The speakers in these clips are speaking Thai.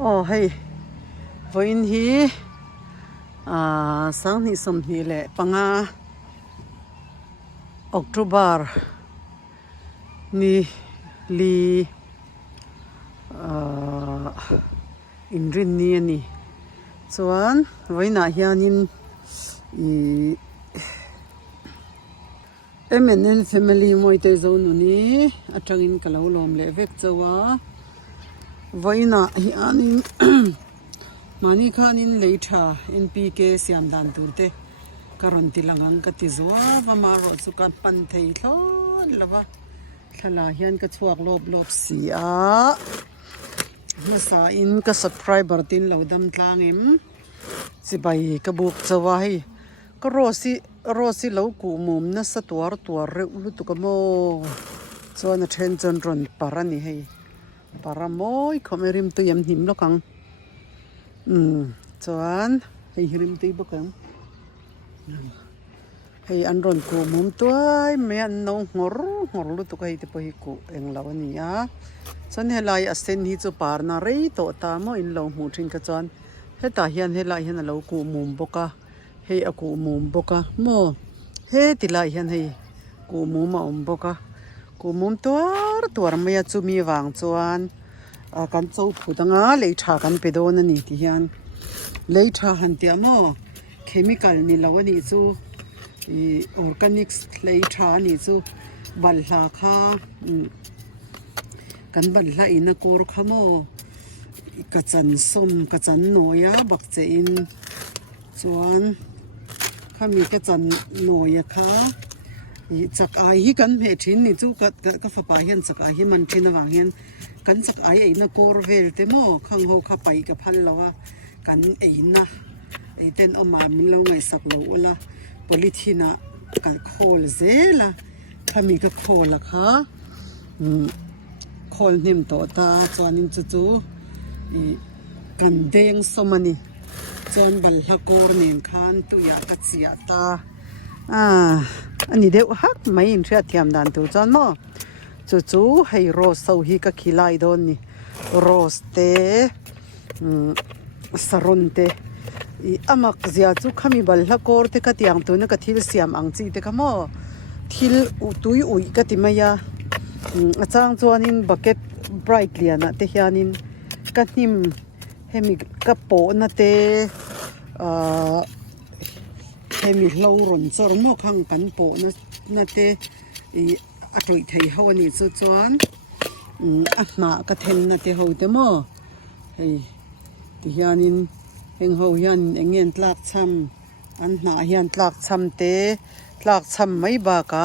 Oh hey voin hi sang ni som ni le panga October ni li inrin ni ani chuan voina hianin MNN family moi te zo nu ni atangin kalau lom le vek chawa voina hianin mani khanin Leitha NPK Siam dan turte karon tilangan ka tizwa vamaro chu kan pan thei thlon lawa thala hian ka chuak lob sia masa in ka subscriber tin lodam tlangim sibai ka buk chawa hi ka rosi lo ku mum na sa tuar re ulu tu ka mo chuan a then chon ron parani hei paramoi khomerim tu yam him lokang chuan hei hirim tui bokang hei an ron ku mum tuai me an no ngor lu tu kai te po hi ku eng lawani a chuan helai a sen hi chu parna rei to ta mo in lo mu thin ka chuan heta hian helai hian a lo ku mum boka hei a ku mum boka mo he tilai hian hei ku mum a boka ku mum tuar mai chu mi wang chuan kan chau phutanga Leitha kan pedon ani ti hian Leitha han ti amo chemical ni lawani chu organics Leitha ni chu Balhla kha kan Balhla ina kor khamo kachan som kachan noya bakche in chuan khami kachan noya kha chakai hi kan me thin ni chu ka fapa hian chakai hi man thin awang hian kan chakai eina kor vel te mo khang ho kha pai ka phan lawa kan eina ten oma min lo ngai sak lo ola polithina kan khol zela khami ka khola kha khol nim to ta chuanin chu kan deng somani chuan Balhla kor nen khan tu ya ka chia ta ani deuh hak mai in thia thiam dan tu chuan mo chu hei rose so hi ka khilai don ni rose te saron te amak zia chu khami Balhla kor te ka tiang tu na ka thil siam ang chi te ka mo thil tui ui ka ti maya achang chuanin bucket bright liana te hianin ka hnim hemi ka po na te hemi hlo ron chor mo khang kan po na te atoi thei ho ani chu chuan a hma ka then na te ho te mo hei ti hianin heng ho hian engen tlak cham an hna hian tlak cham te tlak cham mai ba ka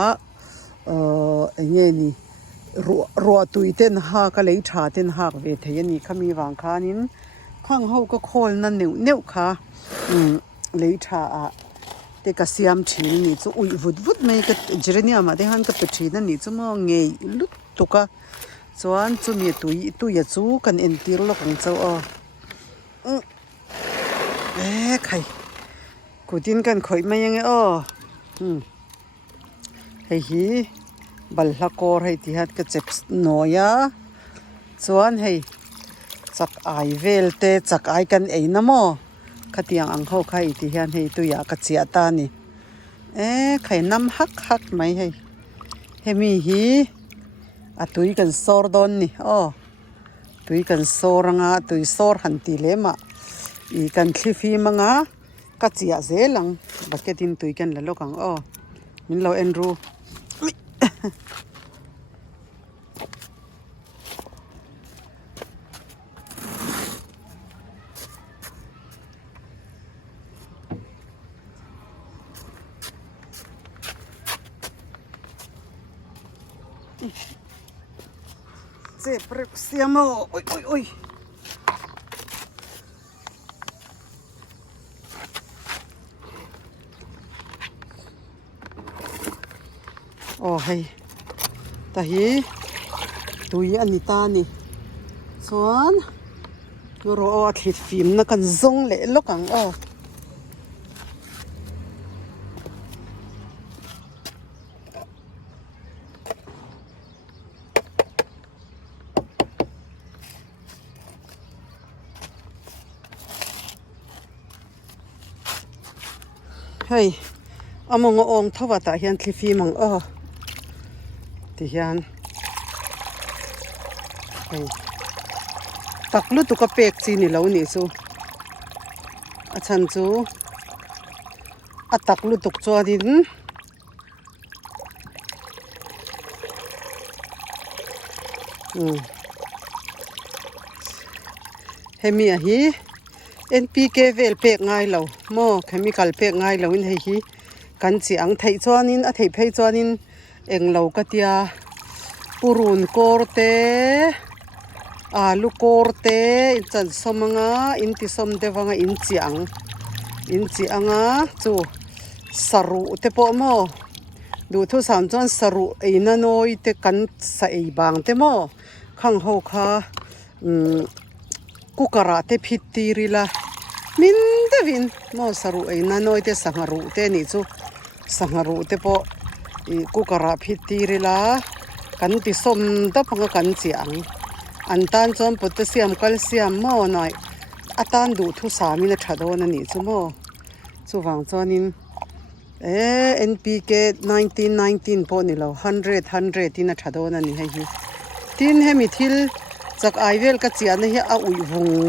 enge ni ro tui ten ha ka Leitha ten hak ve thei ani khami wang khanin khang ho ka khol na neu kha Leitha a te ka Siam thin ni chu ui vut mai ka jirenia ma de han ka pe thina ni chu mo ngei lut tuka chuan chu mi tu ya chu kan en tir lo kang chau khai kutin kan khoi mai nge hei hi Balhla kor hei ti hat ka chep noya chuan hei chak ai vel te chak ai kan eina mo khatiang ang ho khai ti hian hei tu ya ka chia ta ni khai nam hak mai hei hemi hi atui kan sor don ni tui kan soranga tui sor han ti lema I kan thlifi manga ka chia zelang bucketin tui kan la lokang min lo enru Siam oi hei ta hi tui ani ta ni chuan ro a thlit fim na kan zong le lokang เฮ้ยอมงองทว่าตาเฮียนคลิฟีมังที่เฮียนเฮ้ยตักลุตุกะเปกจีนี่แล้วนี่ซูอาฉันซูตักลุตุกจวดินเฮมีอะฮี NPK เวลเปกง่ายเราโม่เคมีคอลเปกง่ายเราอินเฮีกันเสียงไทยจวนินไทยเพยจวนินเอ็งเราก็เตียปูรุนโกรเตลูกโกรเตจัดสมงาอินติสมเดวังอินจีอังจูสรุเตปโมดูทุสามจวนสรุไอ้นนอยเตกันใส่บางเตโมข้างหัวขากุกระเตพิตีริละมินเดวินโมสรุไอ้นนอยเตสังหารุเตนี่จูสังหารุเตปกุกระพิตีริละกันติสมดพังกันจีอังอันตันจอมโพแทสเซียมแคลเซียมโม่หน่อยตันดูทุสามินชัดโดนนี่จูโม่จูฟังจอนินNPK 19 พอนี่เรา100ที่น่าชัดโดนนี่ให้ทีนให้มีทิลจากไอเวลก็เจียนนี่เอาอุ่ย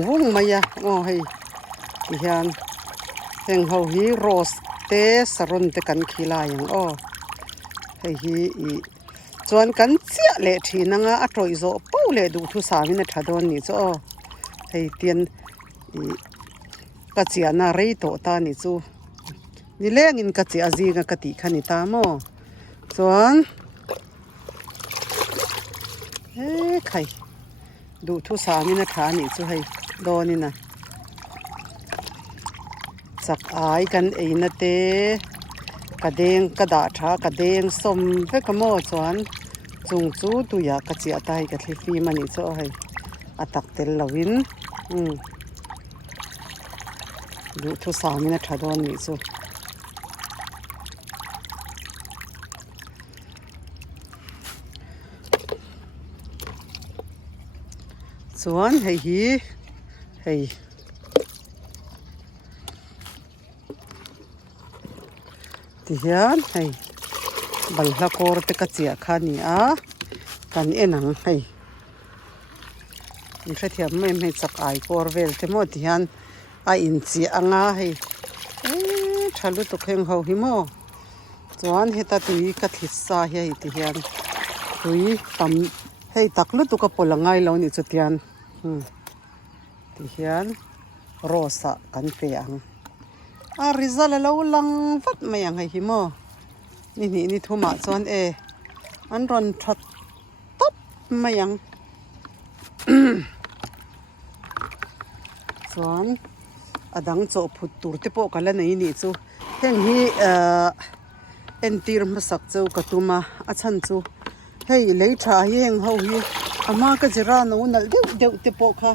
วงมายะให้ที่ฮันแห่งเขาฮีโรสเตสรุนเตกันขีลาอย่างให้ฮีจวนกันเจียเละทีนังอัตโรยโซเป้าเละดูทุสามินชัดโดนนี่จ้ให้เตียนก็เจียนารีโตตานี่จูนี่เล่งินกะจีอาจีกะกะติขันิตาโมส่วนไข่ดูทุสามินะขานี่จูให้โดนี่นะสักอายกันเอนะเตกระเดงกระดาษกระเดงสมเฟกโมส่วนจุงจูตุยากะจีอาตายกะทิฟีมันนี่จูให้ตักเตลลวินดูทุสามินะขาโดนนี่จูส่วนให้ที่เฮียนให้บัลลักโอร์เตกัจเจียขานี่กันเอ็นังให้อินทรีย์ไม่จักไอโกอร์เวลเทโมที่เฮียนอินจีอังให้ทะลุตุกเฮงเขาหิโมส่วนเหตุตุยกัทิสาให้ที่เฮียนตุยตั้มให้ตักลุตุกปลง่ายแล้วนี่จุดเทียนที่เฮียนโรสกันเปียงริซาแล้วลังฟัดมาอย่างไงฮิโมนี่ทุ่มส่วนอันรอนทัดต๊บมาอย่างส่วนดังโจพุดตูร์ที่ปกันแล้วนี่จูเห็นฮีเอ็นตีร์มาสักจูกตุมาฉันจูให้เลยชาเฮงเขาฮีอามาก็จะร้านนู้นนั่นเดี๋ยวที่ปค่ะ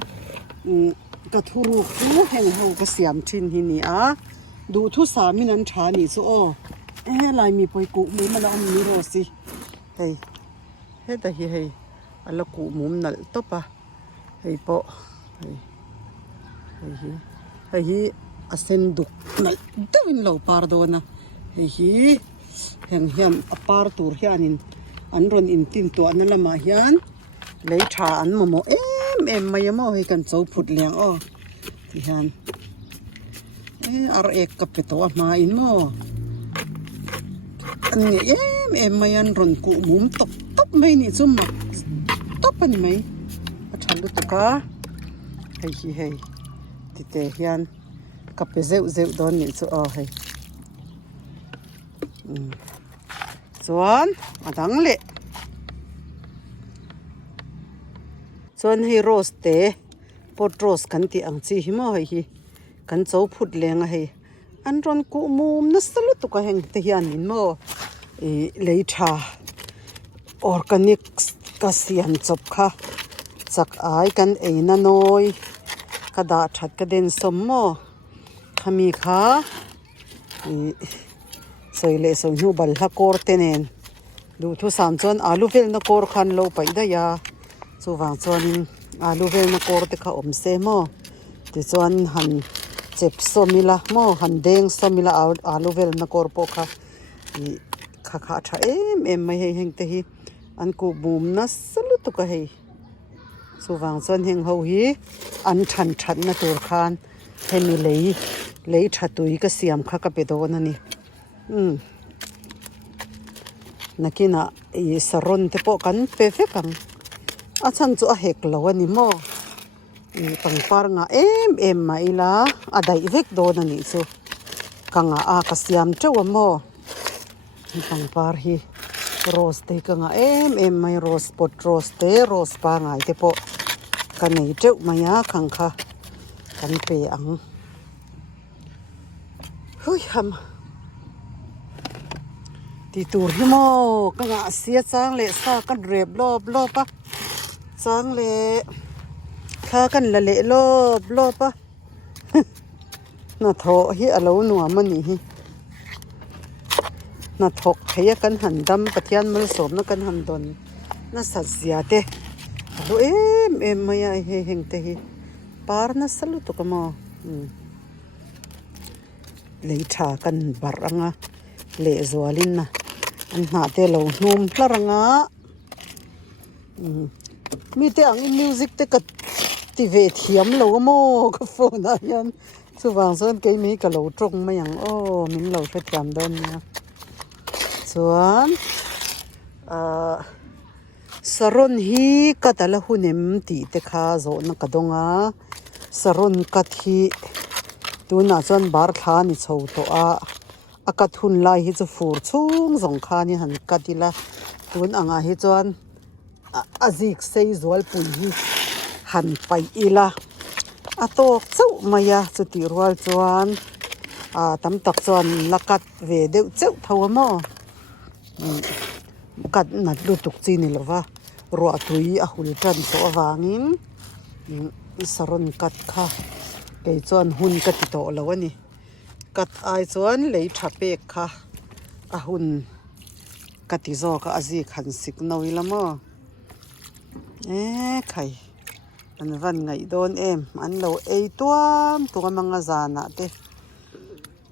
กระทุรุกูเฮงเขาก็เสียมทินที่นี่ดูทุสามินันชานี่ซูลายมีปอยกูมุมมันอันนี้โรสิเฮ้แต่เฮ้อันละกูมุมนั่นตบปออาเซนดุนั่นเดวินเราปาร์โดนะเฮงอปาร์ตูร์เฮียนินอันรอนอินตินตัวนั่นละมาเฮียนเลยชาอันโมมายามอให้กันโจพุดเลี้ยงที่ฮันกับเปตัวมาอินโมอันนี้มายันรอนกูมุมตบไม่นี่ซุ่มตบเป็นไหมฉันดูตุกะให้ติเตเฮียนกับเปเซลโดนนี่ซุให้ส่วนดังเละส่วนให้โรสเตปอดโรสกันที่อังซีหิมะให้กันโจพุดเลี้ยงให้อันรอนกูมุมนัสลุตุกะเฮงเทียนนินโมเลยชาออร์แกนิกกเสียนจบค่ะจากไอกันนน้อยกระดาษชัดกระเด็นสมโมขมีค่ะสวยเลยสวยหูบัลฮักโกร์เตเนนดูทุสามจวนอาลูเวลนักโกร์คันโลไปได้ยาสุวางจวนอาลูเวลนักโกร์เตข้าอมเซโมที่จวนหัน เจ็บสมิละโมหันเด้งสมิละอาลูเวลนักอร์ปอค่ะข้าข้าชาไม่ให้เฮงเตฮีอันกูบูมนัสลุตุกะเฮสุวังส่วนเฮงเฮาฮีอันชันนะตัวคานเฮมีเลยชัตุยก็เสียมข้าก็ไปโดนนี่นักกินสรนเตปกันเปเฟกังอาฉันจะเฮกลาวนี่โมปังปาร์งามาอีลาได้เฮกโดนนี่สุกังก็เสียมเจ้าโมปังปาร์ฮีโรสเตกังไม่โรสปอดโรสเตโรสปางไอเตปกันนี่เจ้ามายาคังค่ะกันเปอังเฮ้ยฮัมที่ตูร์ฮิโมกังเสียจางเละซากันเรียบรอบปะจางเละข้ากันละเละรอบปะน่าท้อฮิอะไรหนัวมันนี่น่าทกเฮียกันหันดำปะเทียนมันสมนักกันหันดนน่าสัตย์เสียเตะดูไม่ยังเฮงเตะฮีปาร์น่าสลุตุกมอเลยชากันบารังะเละจวลินนะอันหาเตะเรานุ่มพลารังะมีแต่อังมิวสิกเตะกัดที่เวทีมเราโมก็โฟนายันสุวรรณส่วนเกมีกับเราตรงมาอย่างโอ้มินเราใช้เทียมดนนะส่วนสรุนฮีกัดละหุ่นมตีเตคาโซนกระดงอ่ะสรุนกัดฮีตัวน่าจวนบาร์ทานิชาวตัวกัดหุ่นลายฮีจะฟูร์ชุ่งสงขานี่หันกัดดีละตัวอ่างฮีจวนซิกเซย์จวลปุยฮีหันไปอีละโตเจ้ามายาสุติรัวจวนตำตักจวนลักกัดเวเดวเจ้าทาวมอกัดนัดดูตุกจีนี่หรอวะรัวตุยหุ่นจันโซวางินสรนกัดค่ะไก่จวนหุ่นกัดติโตแล้ววะนี่กัดไอจวนเลยทับเปกค่ะหุ่นกัดติโซก็อาซีขันสิกนวิละมอไข่อันวันไงโดนอันเราตัวมังจานะเต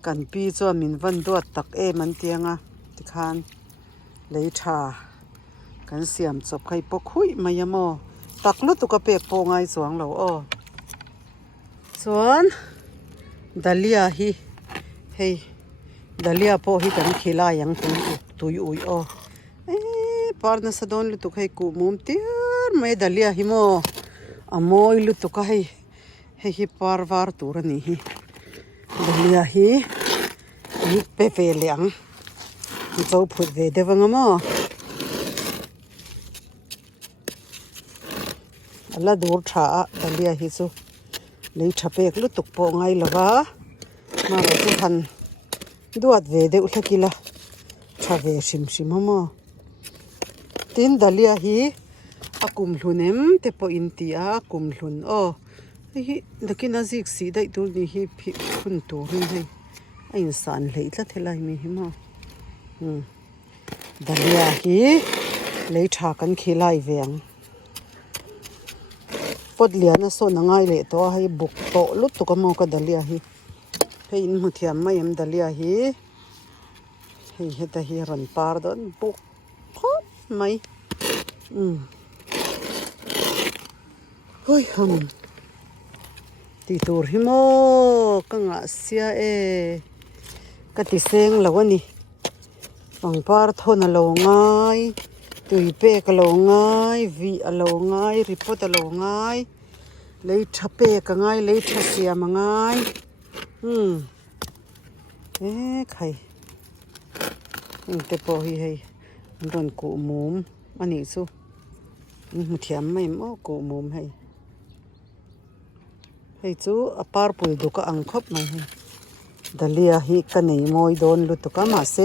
กันปีจวนมินวันดวดตักมันเตียงติคานเลยชากันเสียมจบใครปกคุยมายามอตักลุตุกเปกโปงไงสวงเราส่วนดาลียฮีเฮ้ดาลียพอฮีกันขีลายังตุยอุยปาร์นัสดอนลุตุกให้กูมุมเตียร์ไม่ดาลียฮิโมโมยลุตุกให้ฮิปาร์วาร์ตูรนี่ฮีดาลียฮีเปเฟเลียงเจ้าพูดเวเดวังมั้งalla dur tha dalia hi chu lei thapek lu tuk po ngai lawa ma ro chu han duat ve de uthakila tha ve sim ma tin dalia hi akum hlunem te po intia kum hlun hi dakina zik si dai tur ni hi phun tur ni hei a insan leitla thelai mi hi ma dalia hi lei tha kan khilai vengปดเลียนส่วนง่ายเลยตัวให้บุกโตลุตุกมอก็ดาลียฮีให้อินหุที่ไม่ยมดาลียฮีให้เฮตฮีรันปาร์ดอนบุกครบไหมเฮ้ยฮัมตีตูร์ฮิโมกังอาเซียกติเซงแล้วนี่บังปาร์ทนเราง่ายตุยเปกลงง่ายวีลงง่ายริปอตลงง่ายเลยทับเปกง่ายเลยทับเสียมง่ายใครแต่พอให้โดนกูมุมอันนี้สู้มุเทียมไม่มอกูมุมให้สู้ปาร์ปุยดูก็อังคบไม่ให้ดาลียฮีกันนี่มอยโดนลุตุกมาเส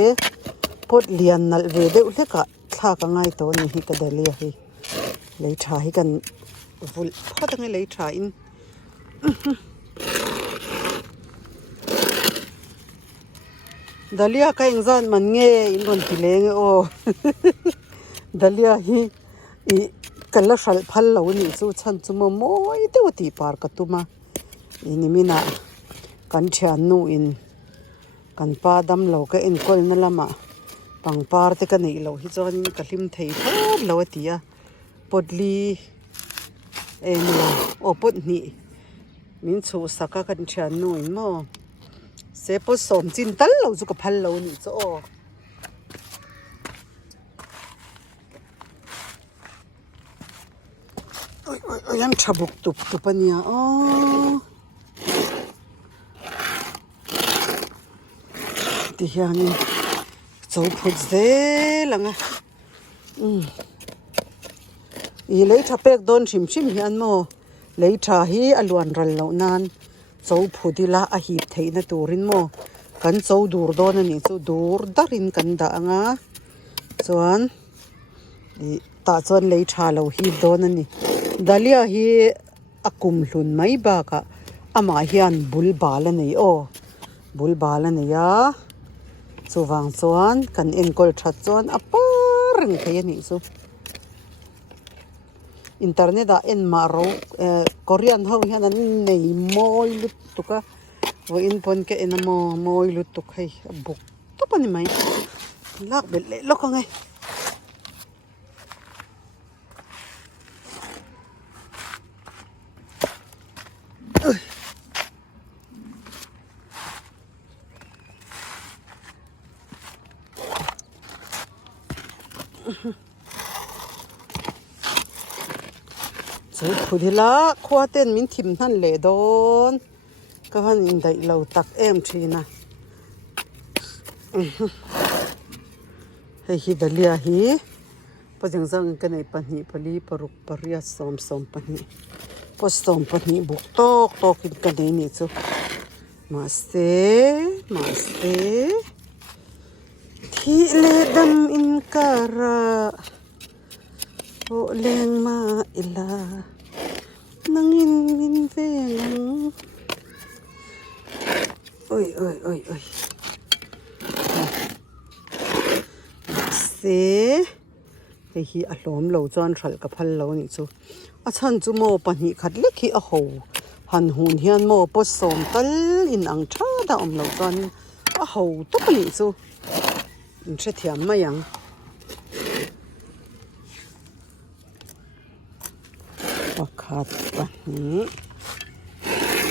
พดเลียนนัลเวเดอุเลกะถ้าก็ง่ายตัวนี้ฮิก็ดาลียฮีเลยถ่ายกันฟุลพอตั้งให้เลยถ่ายอินดาลียก็ยังจานมันเงยอินคนที่เลงดาลียฮีกันละชัลพัลเรานี่สู้ฉันจุ่มมอยเดี๋ยวตีปาร์กตุมาอินี่มีน่ะ kan thian nu in kan pa dam lo ka en kol na lama pangpar te ka nei lo hi chuan ka hlim thei thar lo atia potli la opot ni min chu saka kan thian nu in mo se po som chin tal lo chu ka phal lo ni chu o oi am thabuk tup tupania o ti hian zo phut ze langa i Leitha pek don shim hian mo Leitha hi aluan ral lo nan zo phudila a hi theina turin mo kan zo dur don ani chu dur darin kan da anga chuan ta chuan Leitha lo hi don ani dalia hi akum hlun mai ba ka ama hian bulbala nei o bulbala nei ya chuwang chuan kan enkol that chuan aparang thei ani chu internet a en ma ro korean ho hian an nei moi lut tuka wo in pon ke en mo moi lut tuk hei buk to pani mai lak bel le lo ka ngai zo phudila khwaten min thim hnan le don ka han in dai lo tak em thina hei hi dalia hi pajang jang ka nei pani pali paruk paria som som pani postom pani buk tok tok in ka nei ni chu maste thi le dam in kara o leng ma ila nangin min velang oi se hei hi a hlawm lo chuan thral ka phal lo ni chu a chan chu mo pahnih khat lekhi a ho han hun hian mo pot som tal in ang tha da om lo chuan a ho to pani chu in the thiam mai ang pakhat pahnih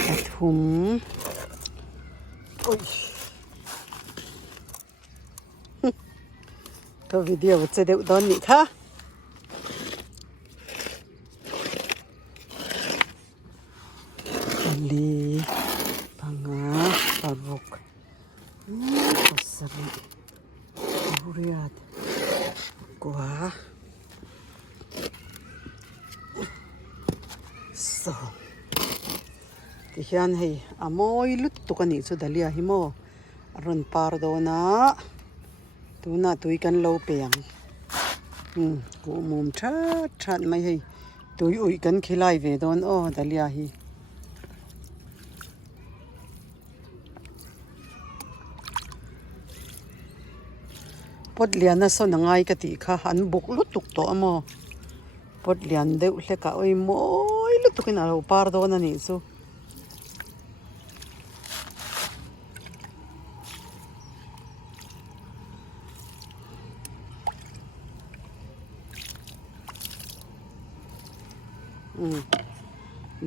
pathum oi to video che deuh don ni kha ali panga paruk pasari buriat kwa so ti hian hei amoi lut tu kani chu dalia hi mo ron par do na tuna tui kan lo peng ku mum that mai hei tui ui kan khilai ve don o dalia hi pot lian na so nangai ka ti kha han buk lut tuk to amo pot lian deuh hle ka oi moi lut tukin alo par do na ni chu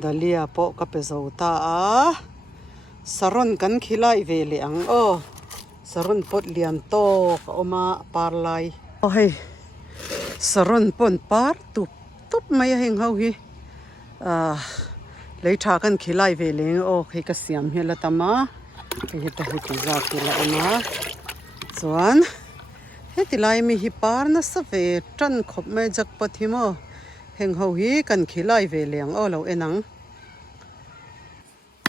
dalia po ka pezo ta a saron kan khilai ve le ang o saron pot lian to ka oma parlai o hei saron pon par tup mai heng ho hi Leitha kan khilai ve le o khei ka siam hi la tama hi ta hi za ki la ona chuan he tilai mi hi par na sa ve tan khop mai jak pathimo heng ho hi kan khilai ve leng o lo enang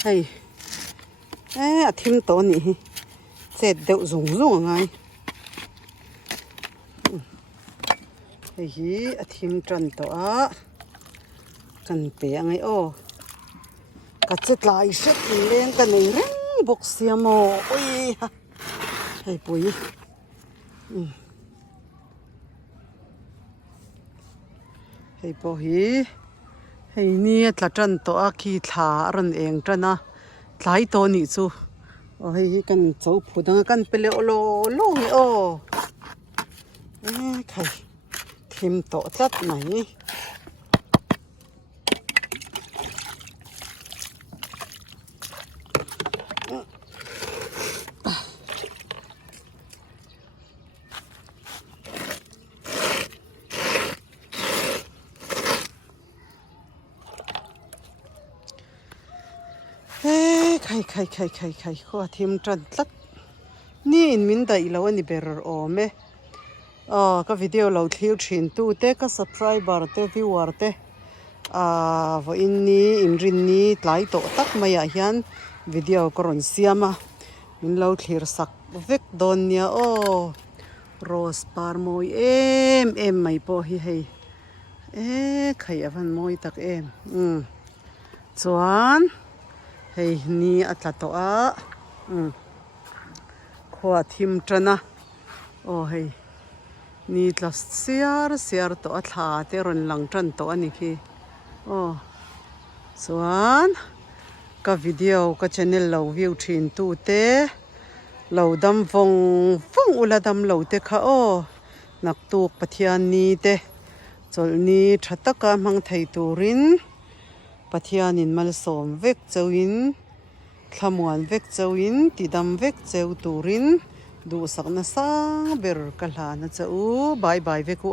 hei a thim to ni che deuh zung ngai hei hi a thim tran to a kan pe angai o ka chet lai set leng ka nei reng bok siamo oi hei pui hei po hi hei ni tla tran to a khi thla ran eng trana หลายตัวนี่จูโอ้ยกันเจ้าผู้ดังกันไปเลยโอโลโลโอใครทีมโตจัดไหนใครขอทีมจัดลัดนี่อินมินได้แล้วอันนี้เบอร์โอเมก็วิดีโอเราทิ้งชินตู้เต้ก็ subscriber เต้ viewer เต้ว่าอินนี้อินรินนี้หลายตัวตักมาอย่างยันวิดีโอก็รอนเสียมามินเราทิ้งสักเวกโดนเนี่ยโรสปาร์มอยไม่พอให้ใครอันมอยตักส่วนเฮ้ยนี่อัตลาตัวขวดทิมจันนะโอ้เฮ้ยนี่ลัสเสียร์ตัวอัตลาเตรอนหลังจันตัวนี่คือส่วนก็วิดีโอก็ชแนลเราวิวชินตู้เตะเราดำฟงอุลาดำเราเตะค่ะนักตูกปะเทียนนี้เตะจนนี้ชัดตะการมังไทยตูรินปะเทียนินมาลสมเวกเจ้าอินขมวนเวกเจ้าอินติดำเวกเจ้าตูรินดูสักนะสังเบอร์กัลหานะเจ้าบายเวกู